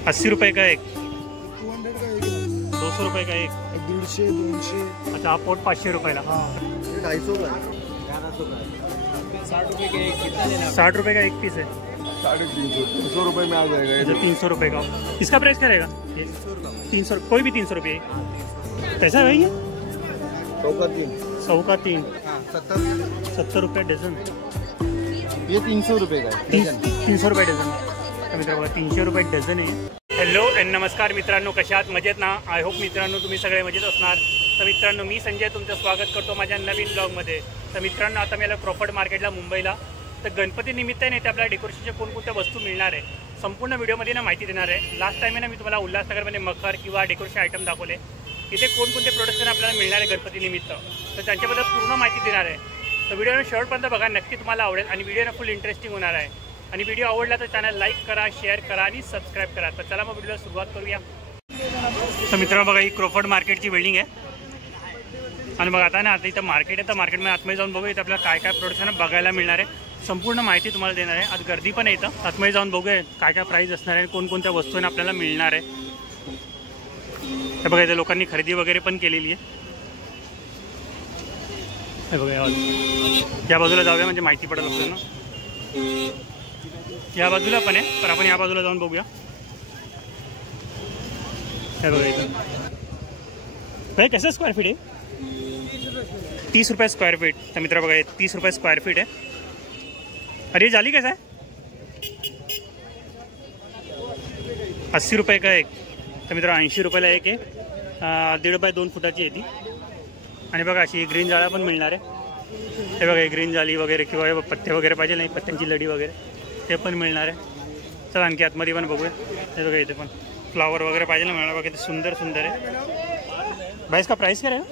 80 रुपये का एक, 200 का एक, 200 रुपये का एक, 150, 200। अच्छा हा पोट 500 रुपयाला। हाँ, ये 250 का है, 1100 का है, 60 रुपये का एक। कितना लेना? 60 रुपये का एक पीस है, 350, 300 रुपये में आ जाएगा ये। 300 रुपये का। इसका प्राइस क्या रहेगा? 300, कोई भी 300 रुपये। कैसा है भाई ये? 100 का 3, 100 का 3, 70 रुपये डझन। ये 300 रुपये का है, 300 रुपये डझन। तर मित्रांनो 300 रुपये डझन आहे। हॅलो अँड नमस्कार मित्रांनो, कशा आहात? मजेत ना? आय होप मित्रांनो तुम्ही सगळे मजेत असणार। तर मित्रांनो मी संजय तुमचं स्वागत करतो माझ्या नवीन ब्लॉगमध्ये। तर मित्रांनो आता मी आलो क्रॉफर्ड मार्केटला मुंबईला। तर गणपती निमित्त आहे ना, ते आपल्याला डेकोरेशनच्या कोणकोणत्या वस्तू मिळणार आहे संपूर्ण व्हिडिओमध्ये ना माहिती देणार आहे। लास्ट टाइम आहे ना मी तुम्हाला उल्हासनगरमध्ये मखर किंवा डेकोरेशन आयटम दाखवले, इथे कोणकोणते प्रोडक्ट्स आपल्याला मिळणार आहे गणपती निमित्त, तर त्यांच्याबद्दल पूर्ण माहिती देणार आहे। तर व्हिडिओने शेवटपर्यंत बघा, नक्की तुम्हाला आवडेल आणि व्हिडिओने फुल इंटरेस्टिंग होणार आहे। आणि व्हिडिओ आवडला तर चॅनल लाईक करा, शेअर करा आणि सबस्क्राईब करा। तर चला मग व्हिडिओला सुरुवात करूया। तर मित्रांनो बघा, ही क्रॉफर्ड मार्केटची बिल्डिंग आहे आणि बघा आता ना, आता इथं मार्केट आहे, तर मार्केटमध्ये आतमध्ये जाऊन बघूया इथं आपल्याला काय काय प्रोडक्ट्स ना बघायला मिळणार आहे। संपूर्ण माहिती तुम्हाला देणार आहे। आज गर्दी पण आहे इथं, आतमध्ये जाऊन बघूया काय काय प्राईस असणार आहे, कोणकोणत्या वस्तूंना आपल्याला मिळणार आहे। हे बघा इथं लोकांनी खरेदी वगैरे पण केलेली आहे। हे बघा या बाजूला जाऊया म्हणजे माहिती पडेल आपल्याला। या बाजूला पण आहे, पण आपण या बाजूला जाऊन बघूया। हे बघा इथं भाई कसं स्क्वेअर फीट आहे? 30 रुपये स्क्वायर फीट। तर मित्र बघा 30 रुपये स्क्वायर फीट आहे। अरे जाली कैसा आहे? 80 रुपये का एक। तर मित्र 80 रुपयाला एक आहे। 1.5 बाय 2 फुटाची आहे ती। आणि बघा अशी ग्रीन जाळ्या पण मिळणार आहे। हे बघा ग्रीन जाळी वगैरे किंवा पत्ते वगैरे पाहिजे नाही, पत्त्यांची लडी वगैरे ते पण मिळणार आहे। चला आणखी आतमध्ये पण बघूया। हे बघा इथे पण फ्लावर वगैरे पाहिजे ना मिळणार, बघा किती सुंदर सुंदर आहे। भाई इसका प्राइस क्या रहेगा?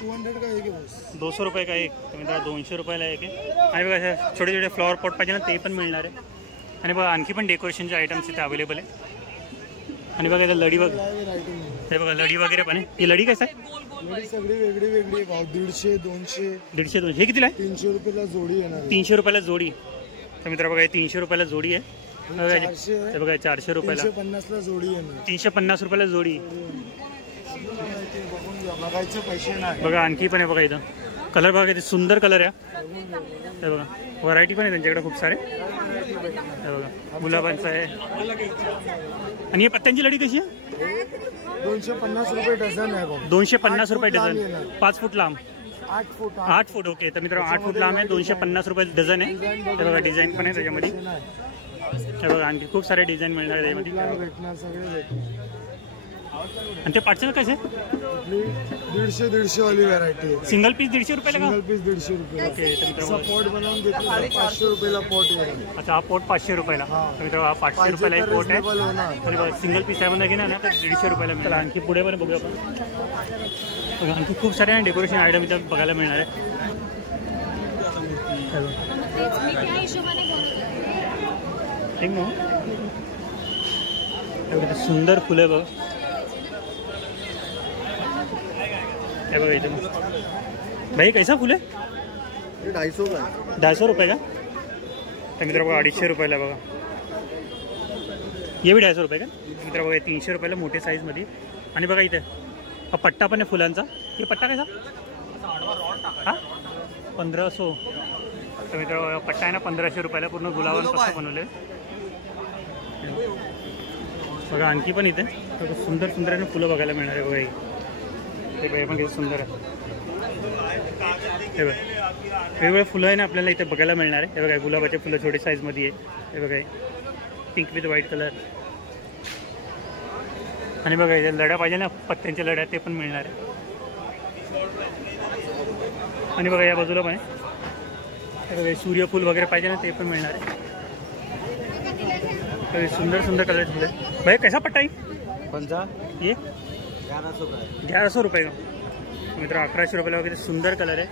200 का एक है, 200 रुपये का एक। तर मित्र 200 रुपयाला एक आहे। आणि बघा असे छोटे छोटे फ्लॉवर पॉट पाहिजे ना, ते पण मिळणार आहे। आणि बघा आणखी पण डेकोरेशनचे आयटम्स इथे अवेलेबल आहे। आणि बघा इथं लडी वगैरे, हे बघा लडी वगैरे पण आहे। ही लडी कसं आहे? लडी सगळी वेगळी वेगळी आहे भाव, 150, 200, 150, 200। हे कितीला आहे? 300 रुपयाला जोडी येणार। 300 रुपयाला जोडी। तर मित्र बघा 300 रुपयाला जोडी आहे। हे बघा 400 रुपयाला, 350 ला जोडी येणार, 350 रुपयाला जोडी। बघायचे पैसे नाही। बघा आणखी पण आहे, बघा इथं कलर बघा किती सुंदर कलर आहे। हे बघा व्हरायटी पण आहे त्यांच्याकडे खूप सारे। हे बघा गुलाबांचं आहे। आणि हे पत्त्यांची लडी कशी आहे? 250 रुपये डझन आहे भाऊ। 250 रुपये डझन, 5 फूट लांब, 8 फूट, 8 फूट। ओके तर मित्र 8 फूट लांब आहे, 250 रुपये डझन आहे। हे बघा डिझाईन पण आहे त्याच्यामध्ये। हे बघा आणखी खूप सारे डिझाईन मिळणार आहे त्यामध्ये, भेटणार सगळे भेटणार। आणि ते पाचशे कसे? 150 वाली व्हरायटी आहे। सिंगल पीस 150 रुपयाला का? सिंगल पीस 150 रुपये। ओके तर मित्र पॉट बनवून घेतलं 500 रुपयाला पॉट येणार। अच्छा हा पोट 500 रुपयाला। तर मित्र हा 500 रुपयाला एक पोट आहे। आणि बघा सिंगल पीस आहे म्हणा घेणार ना, तर 150 रुपयाला मिळेल। आणखी पुढे पण बघूया आपण, बघा आणखी खूप सारे डेकोरेशन आयटम इथं बघायला मिळणार आहे। ठीक ना, सुंदर फुलं आहे बघा। हे बघा इथे भाई कैसा फुल आहे? 250 का, 250 रुपये का? तर मित्र बघा 250 रुपयाला बघा। ये भी 250 रुपये का? मित्र बघा 300 रुपयाला मोठे साईजमध्ये। आणि बघा इथे हा पट्टा पण आहे फुलांचा। हे पट्टा कसा? हा 1500। तर मित्र पट्टा आहे ना 1500 रुपयाला, पूर्ण गुलाबांपासून बनवले। बघा आणखी पण इथे सुंदर सुंदर फुलं बघायला मिळणार आहे। बघा हे बघा पण किती सुंदर आहे। हे बघा वेगवेगळे फुलं आहे ना आपल्याला इथे बघायला मिळणार आहे। हे बघा गुलाबाचे फुलं छोटे साईजमध्ये आहे। हे बघा पिंक विथ व्हाईट कलर। आणि बघा इथे लढ्या पाहिजे ना, पत्त्यांच्या लढ्या, ते पण मिळणार आहे। आणि बघा या बाजूला पण आहे। हे बघा सूर्यफूल वगैरे पाहिजे ना, ते पण मिळणार आहे। सुंदर सुंदर कलर फुल है भाई। कैसा पट्टा है? कौन सा? ये 1100 का है। 1100 रुपये का। मित्र 1100 रुपयाला वगैरे सुंदर कलर आहे।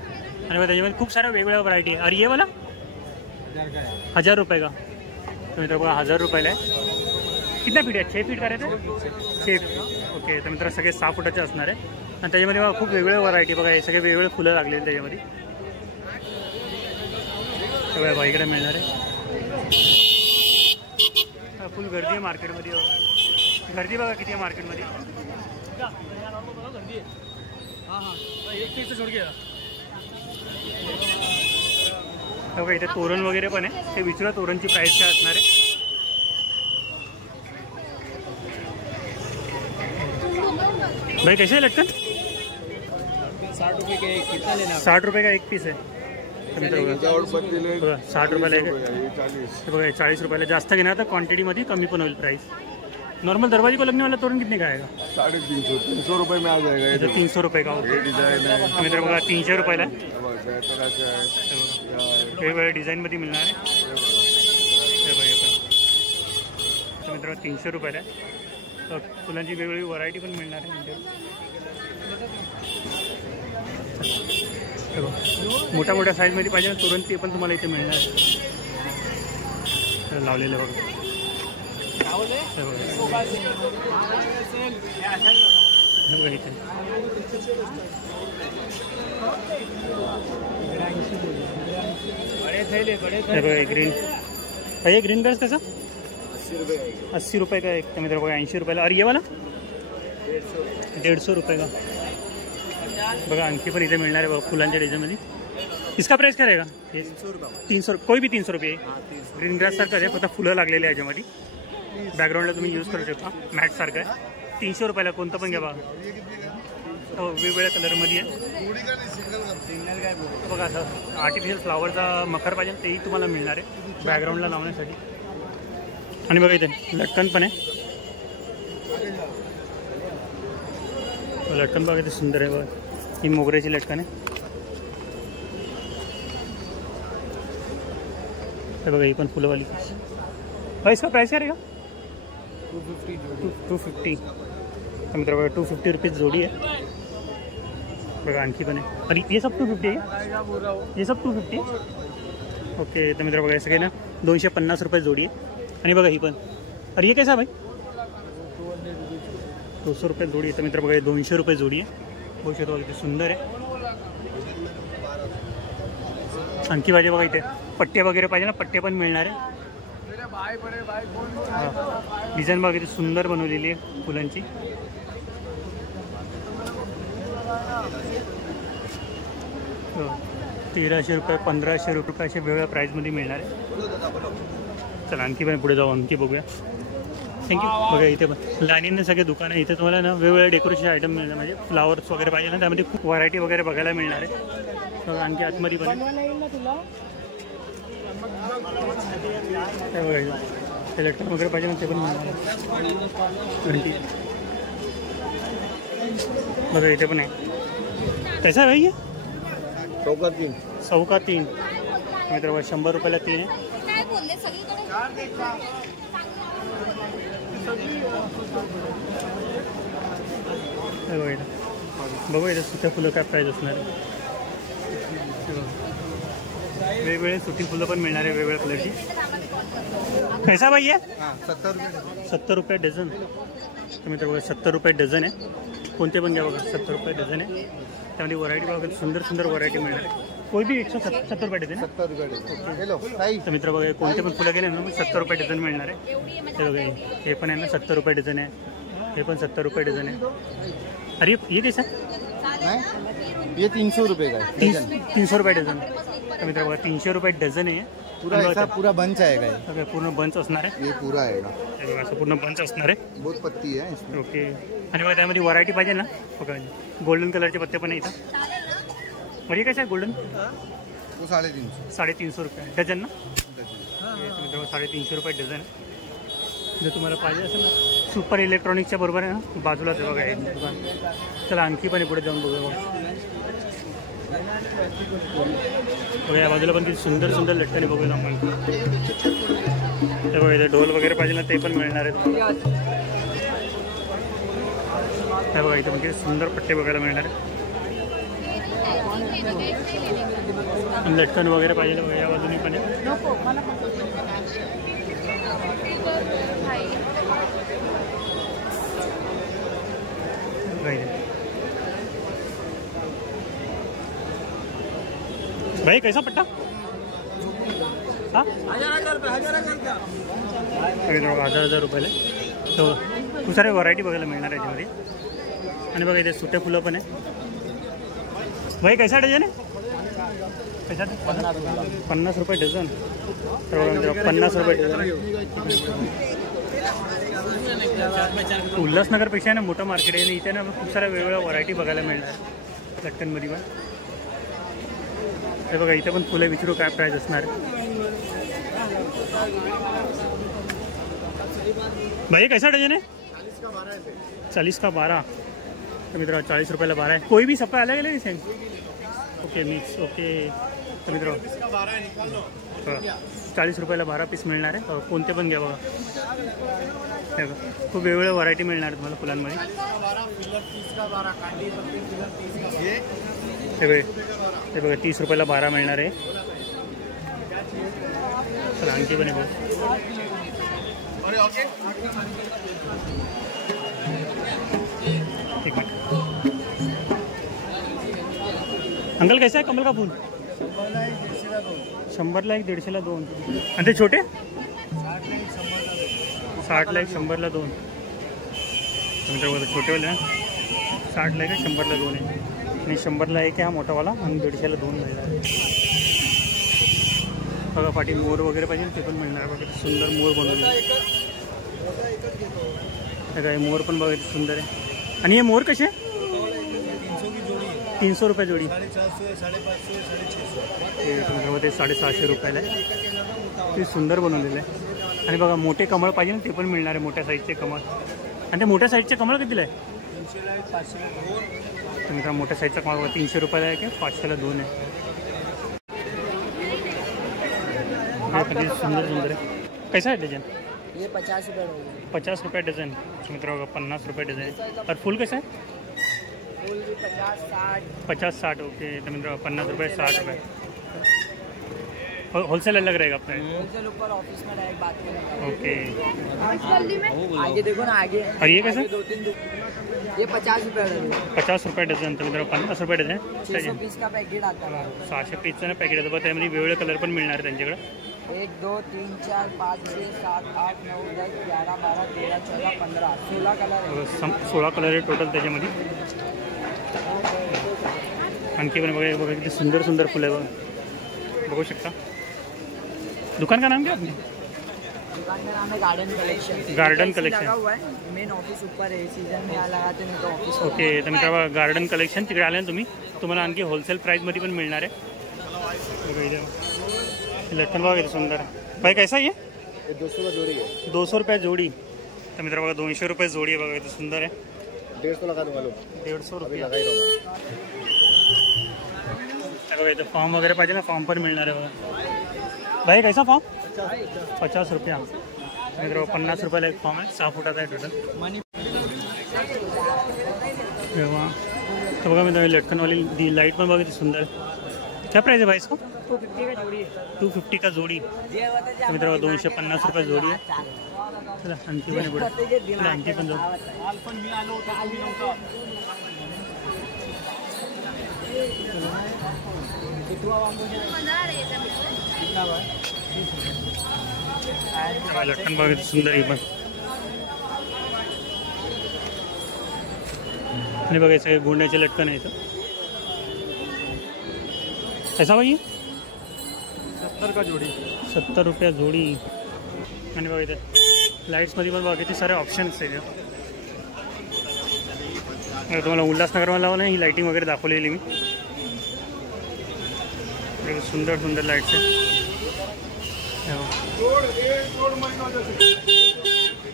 आणि मग त्याच्यामध्ये खूप साऱ्या वेगवेगळ्या व्हरायटी आहे। और ये वाला 1000 रुपये का। तो मित्र बघा 1000 रुपयाला आहे। कितना फीट आहे? 6 फीट करायचं आहे? 6 फीट। ओके तर मित्र सगळे 6 फुटाचे असणार आहे। आणि त्याच्यामध्ये बघा खूप वेगवेगळ्या व्हरायटी बघा, हे सगळे वेगवेगळे फुलं लागलेले त्याच्यामध्ये। सगळ्या बाईकडे मिळणार आहे। फुल गर्दी आहे मार्केटमध्ये. गर्दी बघा किती आहे मार्केटमध्ये. बघा इथे तोरण वगैरे पण आहे. ते विचारा तोरणची प्राइस काय असणार आहे. भाई कैसे है लटकन? 60 रुपये का एक. कितना लेना? 60 रुपये का एक पीस आहे. बघा 60 रुपयाला एक. बघा 40 रुपयाला. जास्त घेणार तर क्वांटिटीमध्ये कमी पण होईल प्राइस. नॉर्मल दरवाजे को लगने वाला तोरण कितने का आएगा? 350 रुपये में आ जाएगा. 300 रुपये का. डिजाइन है. मित्र बघा 300 रुपयाला आहे. बेहतर है. वेगवेगळ्या डिझाईनमध्ये मिळणार आहे. हे बघा तर मित्र 300 रुपयाला आहे. तर फुलांची वेगवेगळी व्हरायटी पण मिळणार आहे. मोठ्या मोठ्या साईजमध्ये पाहिजे ना तोरण ते पण तुम्हाला इथे मिळणार आहे. लावलेलं बघा. इथे ग्रीन. ये ग्रीन कलर कैसा? 80 रुपये का एक. मित्र बघा 80 रुपयाला. और ये वाला 150 रुपये का. बघा आणखी पण इथे मिळणार आहे बघा फुलांच्या डिझाईनमध्ये. इसका प्राइस काय रहेगा? 300. कोई भी 300 रुपये. ग्रीन ग्रास सारखं आहे फक्त फुलं लागलेले आहे याच्यामध्ये. बॅकग्राऊंडला तुम्ही यूज करू शकता. मॅट सारखं आहे. 300 रुपयाला. कोणतं पण घ्या बघा. हो वेगवेगळ्या कलरमध्ये आहे. बघा असं आर्टिफिशियल फ्लावरचा मखर पाहिजे तेही तुम्हाला मिळणार आहे बॅकग्राऊंडला लावण्यासाठी. आणि बघा इथे लटकन पण आहे. लटकन बघा इथे सुंदर आहे बघा. ही मोगऱ्याची लटकन आहे. हे बघा ही पण फुलंवाली. भाई इसका प्राइस क्या रहेगा? 250. मित्र बघा 250 रुपीज जोडी आहे. बघा आणखी पण आहे. आणि ये सब 250 आहे. ये सब 250 आहे. ओके तर मित्र बघा सगळे ना 250 रुपये जोडी आहे. आणि बघा ही पण. अरे ये कैसा भाई? 200 रुपये जोडी आहे. तर मित्र बघा 200 रुपये जोडी आहे. बघू शकतो बघा इथे सुंदर आहे. आणखी पाहिजे बघा इथे पट्टे वगैरे पाहिजे ना पट्टे पण मिळणार आहे. डिझाईन बघा इथे सुंदर बनवलेली आहे फुलांची. हो 1300 रुपये 1500 रुपये असे वेगवेगळ्या प्राईजमध्ये मिळणार आहे. चला आणखी पण पुढे जाऊ. आणखी बघूया. थँक्यू. बघा इथे पण लाईनीने सगळे दुकान आहे. इथे तुम्हाला ना वेगवेगळे डेकोरेशन आयटम मिळणार. म्हणजे फ्लावर्स वगैरे पाहिजे ना त्यामध्ये खूप व्हरायटी वगैरे बघायला मिळणार आहे. बघा आणखी आतमध्ये पण ते लटकन वगैरे पाहिजे ना ते पण मिळणार आहे. बघा इथे पण आहे. कैसा भाई आहे? 100 का 3. मित्र 100 रुपयाला 3 आहे. बघू इथे सुट्या फुलं काय प्राईज असणार आहे. वेगवेगळे सुटी फुलं पण मिळणार आहे वेगवेगळ्या कलरची. कैसा भाई आहे? 70 रुपये डझन. मित्र बघा 70 रुपये डझन आहे. कोणते पण घ्या बघा 70 रुपये डझन आहे. त्यामध्ये व्हरायटी बघा सुंदर सुंदर व्हरायटी मिळणार आहे. कोई भी 170 रुपये डझन. 70 रुपये. तर मित्र बघा कोणते पण फुलं गेले ना मग 70 रुपये डझन मिळणार आहे. ते बघा हे पण आहे ना 70 रुपये डझन आहे. हे पण 70 रुपये डझन आहे. अरे ये कैसा? ये 300 रुपये का. 300 रुपये डझन. तर मित्र बघा 300 रुपये डझन आहे. पूरा बंच आएगा. ओके पूर्ण बंच असणार आहे. ये पूरा आएगा. असं पूर्ण बंच असणार आहे. बहुत पत्ती आहे. ओके. आणि बघा त्यामध्ये व्हरायटी पाहिजे ना बघा गोल्डन कलरचे पत्ते पण आहे इथं. म्हणजे कसं आहे गोल्डन? 350 रुपये डझन ना. मित्र 350 रुपये डझन आहे. जर तुम्हाला पाहिजे असेल ना सुपर इलेक्ट्रॉनिक्सच्या बरोबर आहे ना बाजूलाच आहे बघा एक दुकान. चला आणखी पण पुढे जाऊन बघूया. बघा या बाजूला पण किती सुंदर सुंदर लटकन बघूया आपण. ते बघा इथे ढोल वगैरे पाहिजे ना ते पण मिळणार आहे तुम्हाला. त्या बघा इथे म्हणजे सुंदर पट्टे बघायला मिळणार आहे. लटकन वगैरे पाहिजे बघा या बाजूनी पण आहे. भाई कैसा पट्टा? हाँ 1000 का. 1000 रुपयाला. तर खूप सारे व्हरायटी बघायला मिळणार याच्यामध्ये. आणि बघा इथे सुटे फुलं पण आहे. भाई कैसा डझन आहे? कैसा 50 रुपये डझन. तर बघा 50 रुपये डझन. उल्हासनगरपेक्षा ना मोठं मार्केट आहे आणि इथे ना खूप साऱ्या वेगवेगळ्या व्हरायटी बघायला मिळणार लटकनमध्ये पण. हे बघा इथे पण फुलं विचारू काय प्राईस असणार. भाई कैसा डजन है? 40 का 12. तो मित्रों 40 रुपयाला 12 आहे. कोई भी सबका अलग अलग डिझाइन. Okay mix. ओके तर मित्रों 40 रुपयाला 12 पीस मिळणार आहे. कोणते पण घ्या बघा. हे बघा खूप वेगवेगळ्या व्हरायटी मिळणार आहेत तुम्हाला फुलांमध्ये. हे बघा 30 रुपयाला 12 मिळणार आहे. तर आणखी पण आहे बघा. एक मिनट. अंकल कैसा है कमल का फूल? 100ला 1, 150ला 2. आणि ते छोटे 60ला 1, 100ला 2. छोटेवाले 60ला 1, 100ला 2 आहे. आणि 100ला 1 आहे हा मोठावाला आणि 150ला 2 मिळणार. बघा पाठी मोर वगैरे पाहिजे ते पण मिळणार. बघा सुंदर मोर बनवले. काय मोर पण बघा सुंदर आहे. आणि हे मोर कसे? 300 रुपये जोडी. 650 रुपयाला आहे. ते सुंदर बनवलेलं आहे. आणि बघा मोठे कमळ पाहिजे ना ते पण मिळणार आहे. मोठ्या साईजचे कमळ. आणि ते मोठ्या साईजचे कमळ कितीला आहे? तर मित्रा मोठ्या साईजचा कमळ 300 रुपयाला आहे की 500ला 2 आहे. सुंदर सुंदर है. कैसा है डजन? ये 50 रुपये. 50 रुपये डजन. मित्रों 50 रुपये डजन है. और फूल कैसा है? फूल 50-60. 50-60. ओके तो मित्रों 50 रुपये 60 रुपये. होलसेल अलग रहेगा अपना. होलसेल ऊपर ऑफिस में डायरेक्ट बात करेंगे. ओके. आगे देखो ना आगे. और ये कैसा? ये 50 रुपये डजन. 50 रुपये डझन. तर मित्रों 50 रुपये डझन. 600 पीस का पैकेट आता है. 600 पीसचं ना पॅकेट येतं बघा. त्यामध्ये वेगवेगळे कलर पण मिळणार आहे त्यांच्याकडे. 1 2 3 4 5 6 7 8 9 10 11 12 13 14 15 16 कलर आहे. 16 कलर आहे टोटल त्याच्यामध्ये. आणखी पण बघा बघा किती सुंदर सुंदर फुलं आहे बघा. बघू शकता. दुकान का नाम क्या आपने? दुकान का नाम है गार्डन कलेक्शन. गार्डन कलेक्शन लगा हुआ है. मेन ऑफिस ऊपर है. सीजन में यहाँ लगाते नहीं तो ऑफिस. ओके तर मित्रा गार्डन कलेक्शन तिकडे आले ना तुम्ही तुम्हाला आणखी होलसेल प्राईसमध्ये पण मिळणार आहे. लटकन बघा सुंदर. भाई कैसा ये? 200 जोड़ी है. 200 रुपये जोडी. तर मित्रा बघा 200 रुपये जोडी आहे बघा. इथे सुंदर आहे. 150 लगा दूंगा. 150 रुपये. बघा इथे फॉर्म वगैरे पाहिजे ना फॉर्म पण मिळणार आहे बघा. भाई कैसा फॉर्म? 50 रुपया. मित्रों 50 रुपयाला एक फॉर्म आहे. 6 फुटाचा आहे टोटल. तो बघा मित्रों लटकनवाली दी लाईट पण बघा सुंदर. क्या प्राइस है भाई इसको? 250 का जोड़ी है. 250 का जोड़ी. तो मित्रों 250 रुपये जोडी आहे. चला आणखी पण पुढे. चला आणखी पण जाऊ. लटकन बघा सुंदर आहे पण. आणि बघा सगळे गोंड्याचे लटकन आहे इथं. कैसा भाई? 70 का जोड़ी. 70 रुपया जोडी. आणि बघा इथे लाईट्समध्ये पण बघा किती सारे ऑप्शन्स आहेत. तुम्हाला उल्हासनगरला लावलं ही लाईटिंग वगैरे दाखवलेली मी. सुंदर सुंदर लाईट्स आहे.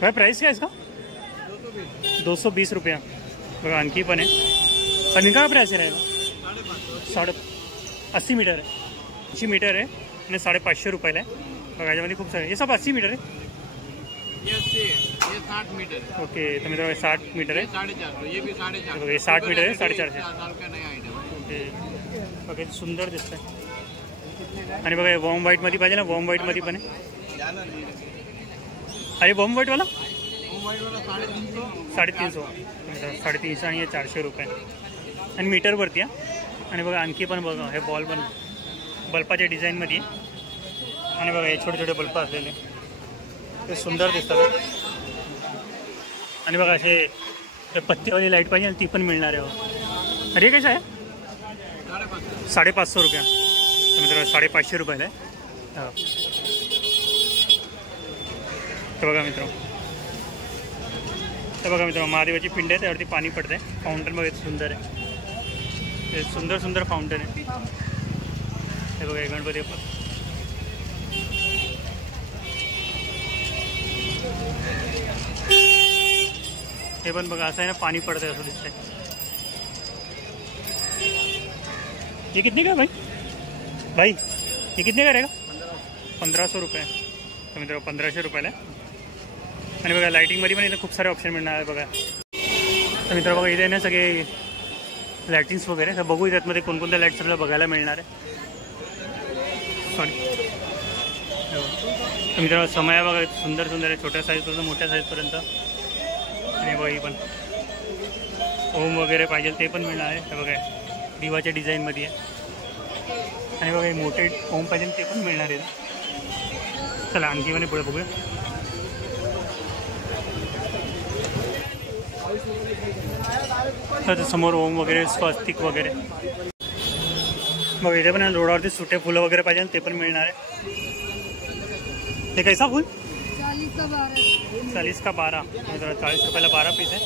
भाई प्राइस क्या है इसका? 220 रुपया. बघा आणखी पण आहे. पण इनका प्राइस रहेगा 80 मीटर आहे. 80 मीटर आहे आणि 550 रुपयाला आहे. बघा याच्यामध्ये खूप सारे. हे सब 80 मीटर आहे. ये 60 मीटर. ओके तर मित्र 60 मीटर आहे. 450. ये भी 450. ये 60 मीटर आहे. 450. का नया आइटम. ओके बघा सुंदर दिसत आहे. आणि बघा वॉर्म व्हाईटमध्ये पाहिजे ना वॉर्म व्हाईटमध्ये पण आहे. अरे वॉर्म व्हाईटवाला 350. 350 आणि 400 रुपये आणि मीटरवरती आहे. आणि बघा आणखी पण बघा हे बॉल पण बल्बाच्या डिझाईनमध्ये. आणि बघा हे छोटे छोटे बल्ब असलेले. ते सुंदर दिसतात. आणि बघा असे पत्तीवाली लाईट पाहिजे ती पण मिळणार आहे. अरे कसं आहे 550 रुपया. मित्र 550 रुपयाला आहे. हो तर बघा मित्र, महादेवाची पिंड आहे, त्यावरती पाणी पडतं आहे. फाउंटन बघा सुंदर आहे, ते सुंदर सुंदर फाउंटन आहे. हे बघा गणपती बाप्पा. हे पण बघा असं आहे ना, पाणी पडतं आहे असं दिसतंय. ये कितने का भाई ये कितने का रहेगा? 1500 रुपये. तर मित्र 1500 रुपयाला. आणि बघा लाईटिंगमध्ये पण इथं खूप सारे ऑप्शन मिळणार आहे बघा. तर मित्र बघा इथे ना सगळे लाईटिंग्स वगैरे तर बघू त्यातमध्ये कोणकोणत्या लाईट्स आपल्याला बघायला मिळणार आहे. सॉरी तर मित्र समय बघा सुंदर सुंदर आहे, छोट्या साईजपासून मोठ्या साईजपर्यंत. आणि बघा ही पण ओम वगैरे पाहिजे ते पण मिळणार आहे. हे बघा दिवाच्या डिझाईनमध्ये आहे. आणि बघा मोठे ओम पाहिजे ते पण मिळणार आहे. चला आणखी म्हणे पुढे बघूया. तर समोर ओम वगैरे स्वस्तिक वगैरे मग इथे पण रोडावरती सुटे फुलं वगैरे पाहिजे ते पण मिळणार आहे. हे कैसा फूल? 40 का 12. 40 रुपयाला 12 पीस आहे.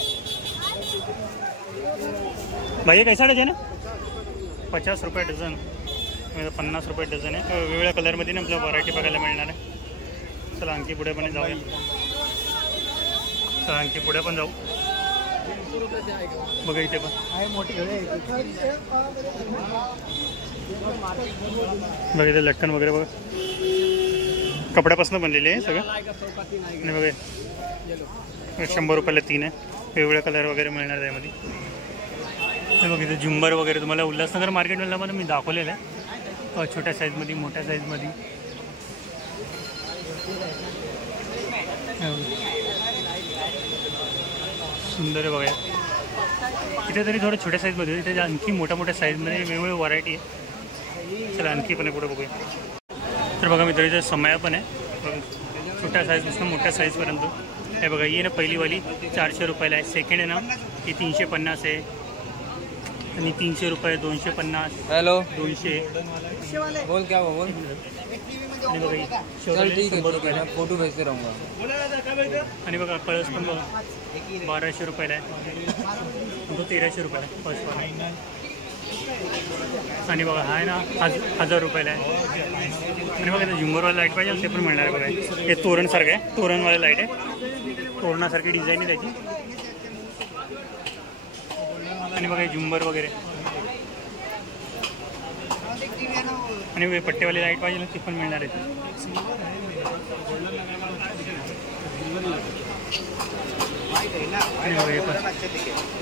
भाई कैसा डझन आहे? 50 रुपये डझन. 50 रुपये डझन आहे. वेगवेगळ्या कलरमध्ये ना आपल्याला व्हरायटी बघायला मिळणार आहे. चला आणखी पुढे पण जाऊया. चला आणखी पुढे पण जाऊ. बघा इथे पण बघा इथे लटकन वगैरे बघा कपड्यापासून बनलेले आहे सगळं. आणि बघा 100 रुपयाला 3 आहे. वेगवेगळ्या कलर वगैरे मिळणार त्यामध्ये. बघा इथे झुंबर वगैरे तुम्हाला उल्हासनगर मार्केटला मला मी दाखवलेलं आहे, छोट्या साईजमध्ये मोठ्या साईजमध्ये. सुंदर आहे बघा. इथे तरी थोडं छोट्या साईजमध्ये, इथे आणखी मोठ्या साईजमध्ये वेगवेगळी व्हरायटी आहे. चला आणखी पण आहे पुढे बघूया. तर बघा मित्र इथे समय पण आहे बघा, छोट्या साईजपासून मोठ्या साईजपर्यंत. हे बघा ही ना पहिलीवाली 400 रुपयाला आहे. सेकंड आहे ना ही 350 आहे. आणि 300 रुपये, 250. हॅलो 200 बोल क्या बोल. आणि बघा ही फोटो भेजते रहूंगा. आणि बघा कळस पण बघा 1200 रुपयाला आहे. तो 1300 रुपयाला आहे फर्स्ट वन. आणि बघा हा आहे ना 1000 रुपयाला आहे. आणि बघा ते झुंबरवाला लाईट पाहिजे ते पण मिळणार आहे बघा. हे तोरणसारखं आहे, तोरणवाला लाईट आहे, तोरणासारखी डिझाईन आहे त्याची. आणि बघा झुंबर वगैरे. आणि पट्टेवाली लाईट पाहिजे ना ती पण मिळणार आहे. आणि बघा हे पण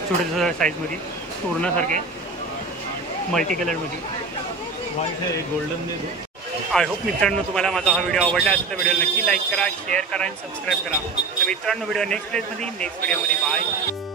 छोट्या साईजमध्ये तोरणासारखे मल्टी कलरमध्ये. गोल्डन. आय होप मित्रांनो तुम्हाला माझा हा व्हिडिओ आवडला असेल तर व्हिडिओ नक्की लाईक करा, शेअर करा आणि सबस्क्राईब करा. तर मित्रांनो व्हिडिओ नेक्स्ट व्हिडिओमध्ये बाय.